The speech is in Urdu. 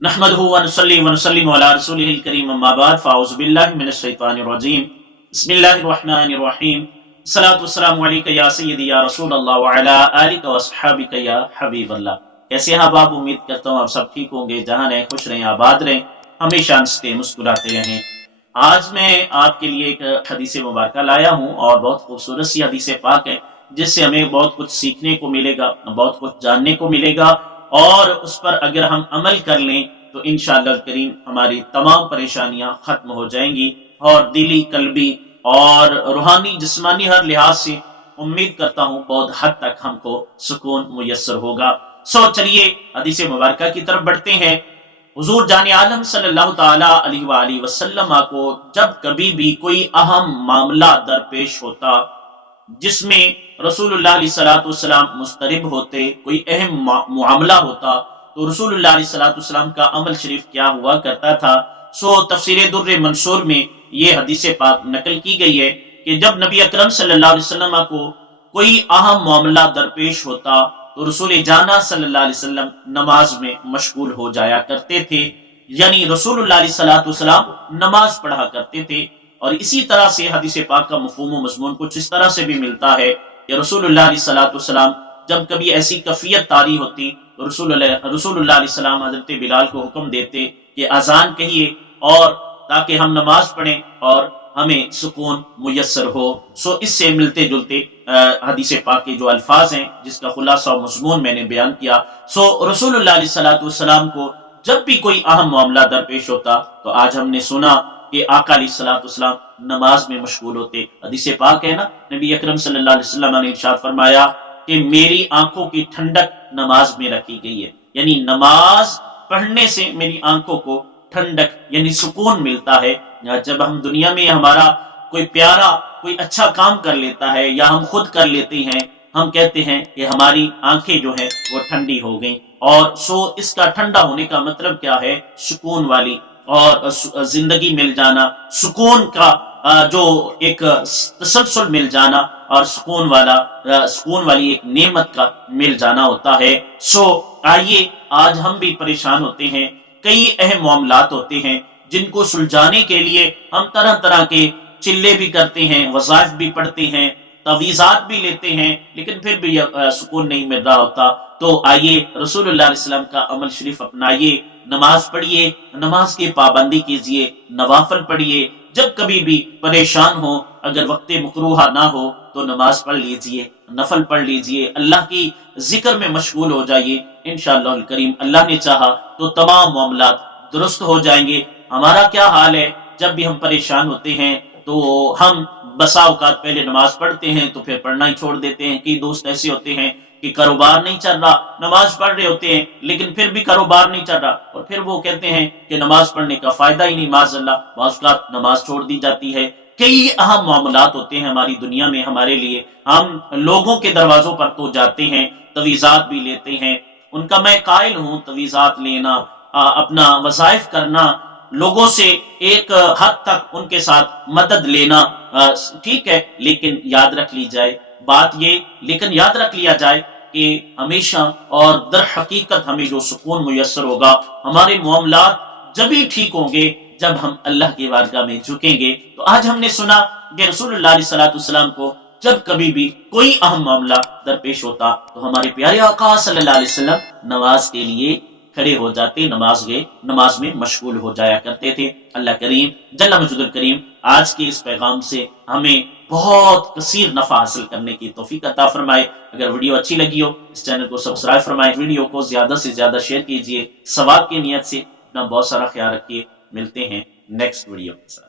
نحمدہ ونصلی ونسلم علی رسولہ الکریم اما بعد فاعوذ باللہ من الشیطان الرجیم بسم اللہ الرحمن الرحیم الصلاۃ والسلام علیک یا سیدی یا رسول اللہ وعلی آلک واصحابک یا حبیب اللہ۔ کیسے ہیں آپ؟ امید کرتا ہوں آپ سب ٹھیک ہوں گے، جہاں رہیں خوش رہیں آباد رہیں، ہمیشہ ہنستے مسکراتے رہیں۔ آج میں آپ کے لیے ایک حدیث مبارکہ لایا ہوں اور بہت خوبصورت سی حدیث پاک ہے، جس سے ہمیں بہت کچھ سیکھنے کو ملے گا، بہت کچھ جاننے کو ملے گا، اور اس پر اگر ہم عمل کر لیں تو انشاءاللہ الکریم ہماری تمام پریشانیاں ختم ہو جائیں گی، اور دلی، قلبی اور روحانی جسمانی ہر لحاظ سے امید کرتا ہوں بہت حد تک ہم کو سکون میسر ہوگا۔ چلیے حدیث مبارکہ کی طرف بڑھتے ہیں۔ حضور جان عالم صلی اللہ تعالی علیہ وآلہ وسلم کو جب کبھی بھی کوئی اہم معاملہ درپیش ہوتا جس میں رسول اللہ علیہ الصلوۃ والسلام مضطرب ہوتے، کوئی اہم معاملہ ہوتا، تو رسول اللہ علیہ الصلوۃ والسلام کا عمل شریف کیا ہوا کرتا تھا؟ تفسیر در منصور میں یہ حدیث پاک نقل کی گئی ہے کہ جب نبی اکرم صلی اللہ علیہ وسلم کو کوئی اہم معاملہ درپیش ہوتا تو رسول جانہ صلی اللہ علیہ وسلم نماز میں مشغول ہو جایا کرتے تھے، یعنی رسول اللہ علیہ الصلوۃ والسلام نماز پڑھا کرتے تھے۔ اور اسی طرح سے حدیث پاک کا مفہوم و مضمون کچھ اس طرح سے بھی ملتا ہے کہ رسول اللہ علیہ الصلوۃ والسلام جب کبھی ایسی کفیت طاری ہوتی تو رسول اللہ علیہ السلام حضرت بلال کو حکم دیتے کہ اذان کہیے، اور تاکہ ہم نماز پڑھیں اور ہمیں سکون میسر ہو۔ اس سے ملتے جلتے حدیث پاک کے جو الفاظ ہیں، جس کا خلاصہ و مضمون میں نے بیان کیا۔ رسول اللہ علیہ الصلوۃ والسلام کو جب بھی کوئی اہم معاملہ درپیش ہوتا تو آج ہم نے سنا کہ آقا علیہ الصلوۃ والسلام نماز میں مشغول ہوتے۔ حدیث پاک ہے نا، نبی اکرم صلی اللہ علیہ وسلم نے ارشاد فرمایا کہ میری آنکھوں کی ٹھنڈک نماز میں رکھی گئی ہے، یعنی نماز پڑھنے سے میری آنکھوں کو ٹھنڈک یعنی سکون ملتا ہے۔ جب ہم دنیا میں ہمارا کوئی پیارا کوئی اچھا کام کر لیتا ہے یا ہم خود کر لیتے ہیں، ہم کہتے ہیں کہ ہماری آنکھیں جو ہیں وہ ٹھنڈی ہو گئیں، اور اس کا ٹھنڈا ہونے کا مطلب کیا ہے؟ سکون والی اور زندگی مل جانا، سکون کا جو ایک تسلسل مل جانا، اور سکون والی ایک نعمت کا مل جانا ہوتا ہے۔ آئیے آج ہم بھی پریشان ہوتے ہیں، کئی اہم معاملات ہوتے ہیں جن کو سلجھانے کے لیے ہم طرح طرح کے چلے بھی کرتے ہیں، وظائف بھی پڑھتے ہیں، تعویذات بھی لیتے ہیں، لیکن پھر بھی سکون نہیں مل رہا ہوتا۔ تو آئیے رسول اللہ علیہ السلام کا عمل شریف اپنائیے، نماز پڑھیے، نماز کی پابندی کیجیے، نوافل پڑھیے، جب کبھی بھی پریشان ہو، اگر وقت مکروہ نہ ہو تو نماز پڑھ لیجیے، نفل پڑھ لیجیے، اللہ کی ذکر میں مشغول ہو جائیے۔ انشاءاللہ الکریم اللہ نے چاہا تو تمام معاملات درست ہو جائیں گے۔ ہمارا کیا حال ہے؟ جب بھی ہم پریشان ہوتے ہیں تو ہم بسا اوقات پہلے نماز پڑھتے ہیں تو پھر پڑھنا ہی چھوڑ دیتے ہیں۔ کئی دوست ایسے ہوتے ہیں کہ کاروبار نہیں چل رہا، نماز پڑھ رہے ہوتے ہیں لیکن پھر بھی کاروبار نہیں چل رہا، اور پھر وہ کہتے ہیں کہ نماز پڑھنے کا فائدہ ہی نہیں، معاذ اللہ بعض اوقات نماز چھوڑ دی جاتی ہے۔ کئی اہم معاملات ہوتے ہیں ہماری دنیا میں ہمارے لیے، ہم لوگوں کے دروازوں پر تو جاتے ہیں، تعویذات بھی لیتے ہیں، ان کا میں قائل ہوں، تعویذات لینا، اپنا وظائف کرنا، لوگوں سے ایک حد تک ان کے ساتھ مدد لینا ٹھیک ہے، لیکن یاد رکھ لیا جائے کہ ہمیشہ اور در حقیقت ہمیں جو سکون میسر ہوگا، ہمارے معاملات جبھی ٹھیک ہوں گے جب ہم اللہ کی بارگاہ میں جھکیں گے۔ تو آج ہم نے سنا کہ رسول اللہ علیہ الصلوۃ والسلام کو جب کبھی بھی کوئی اہم معاملہ درپیش ہوتا تو ہمارے پیارے آقا صلی اللہ علیہ وسلم نماز کے لیے کھڑے ہو جاتے، نماز میں مشغول ہو جایا کرتے تھے۔ اللہ کریم جل مجد الکریم آج کے اس پیغام سے ہمیں بہت کثیر نفع حاصل کرنے کی توفیق عطا فرمائے۔ اگر ویڈیو اچھی لگی ہو اس چینل کو سبسکرائب فرمائے، ویڈیو کو زیادہ سے زیادہ شیئر کیجیے، ثواب کی نیت سے اپنا بہت سارا خیال رکھیے۔ ملتے ہیں نیکسٹ ویڈیو کے ساتھ۔